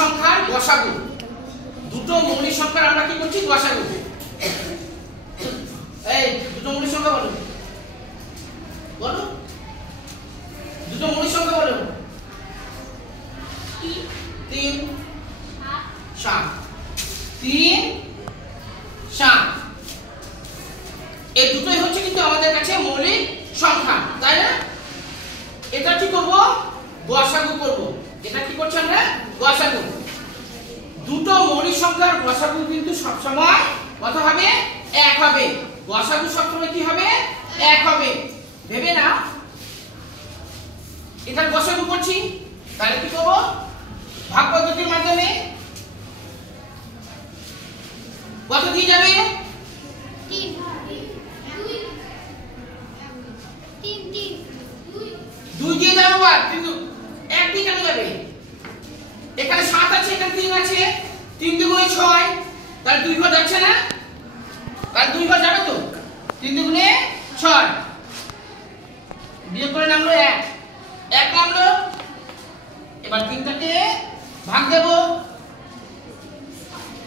সংখ্যার গসাগু, দুটো মৌলিক সংখ্যার আমরা কি করছি গসাগু। এই দুটো মৌলিক সংখ্যা বলো, বলো দুটো মৌলিক সংখ্যা বলো। 3 7 3 7, এই দুটোই হচ্ছে কিন্তু আমাদের কাছে মৌলিক সংখ্যা, তাই না? এটা কি করব, গসাগু করব। এটা কি করছি আমরা, গসাগু। দুটো মৌলিক সংখ্যার গসাগু কিন্তু সব সময় কত হবে, 1 হবে। গসাগু সব সময় কি হবে, 1 হবে। ভেবে না এটা গসাগু করছি, তাহলে কি করব, ভাগ পদ্ধতির মাধ্যমে কত দিয়ে যাবে, 2 দিয়ে যাবে। বা কিন্তু 1 দিয়ে কেন যাবে, এখানে 7 আছে, এখানে 3 আছে, 3 দুগুণে 6, তাহলে 2 ঘর যাচ্ছে না, তাহলে 2 ঘর যাবে তো, 3 দুগুণে 6, বিয়োগ করে নামলো 1 নামলো। এবার 3টাকে ভাগ দেব,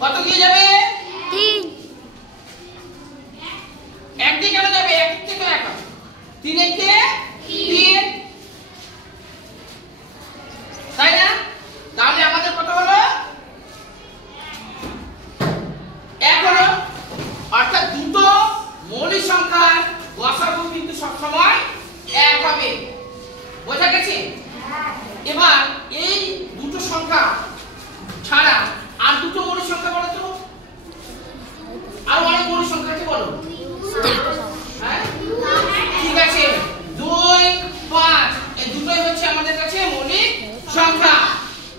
কত দিয়ে যাবে, 3। 1 দিয়ে কেন যাবে, 1 থেকে 1 3 কে 3, তাই না? তাহলে আমাদের কত হলো, 1 হলো। অর্থাৎ দুটো মৌলিক সংখ্যার গসাগু কিন্তু সব সময় 1 হবে। বোঝা গেছে? এবার এই দুটো সংখ্যা ছাড়া আর দুটো মৌলিক সংখ্যা বলো তো, আর অনেক মৌলিক সংখ্যা আছে বলো। হ্যাঁ ঠিক আছে, 2 5 এই দুটোই হচ্ছে আমাদের কাছে মৌলিক সংখ্যা।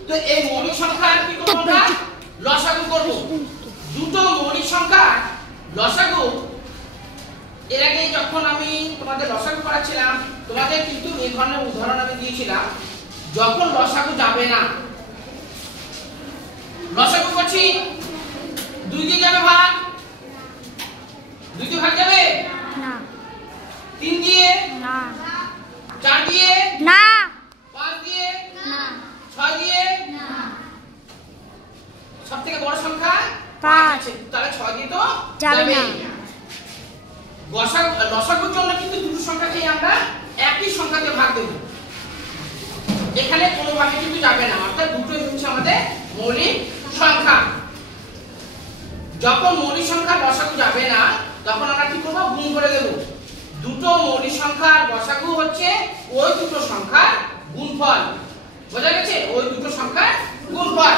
তো এই মৌলিক সংখ্যার কি করব আমরা, লসাগু করব। দুটো মৌলিক সংখ্যার লসাগু, এর আগে যখন আমি তোমাদের লসাগু করাচ্ছিলাম তোমাদের কিন্তু এই ধরনের উদাহরণ আমি দিয়েছিলাম। যখন লসাগু যাবে না, লসাগু করছি, 2 দিয়ে যাবে ভাগ, 2 দিয়ে ভাগ যাবে না, 3 দিয়ে না, 4 দিয়ে না, 5 দিয়ে না, 6 দিয়ে না, সবথেকে বড় সংখ্যা 5, তাহলে 6 দিয়ে তো যাবে যাবে। না। লসাগুর জন্য কিন্তু দুটো সংখ্যাকে আমরা একই সংখ্যাতে ভাগ দেব, এখানে কোনোভাবে কিন্তু যাবে না। অর্থাৎ দুটোই হচ্ছে আমাদের মৌলিক সংখ্যা। যখন মৌলিক সংখ্যা লসাগু যাবে না তখন আমরা কি করব, গুণ করে দেব। দুটো মৌলিক সংখ্যার লসাগু হচ্ছে ওই দুটো সংখ্যার গুণফল। বোঝা গেছে? ওই দুটো সংখ্যার গুণফল,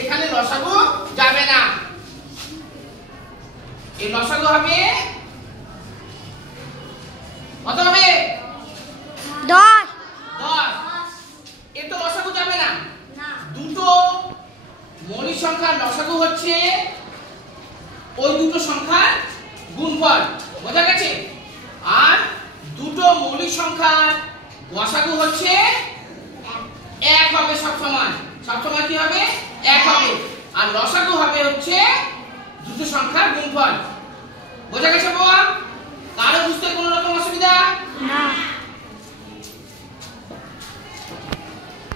এখানে লসাগু যাবে না। এই লসাগু হবে কত হবে, 10, 10। এর তো লসাগু যাবে না। দুটো মৌলিক সংখ্যার লসাগু হচ্ছে ওই দুটো সংখ্যার গুণফল। বোঝা গেছে? আর দুটো মৌলিক সংখ্যার লসাগু হচ্ছে 1 হবে সবসময়। সবসময় কি হবে, 1 হবে। আর লসাগু হবে হচ্ছে দুটো সংখ্যার গুণফল। বোঝা গেছে বাবা? কারো বুঝতে কোনো রকম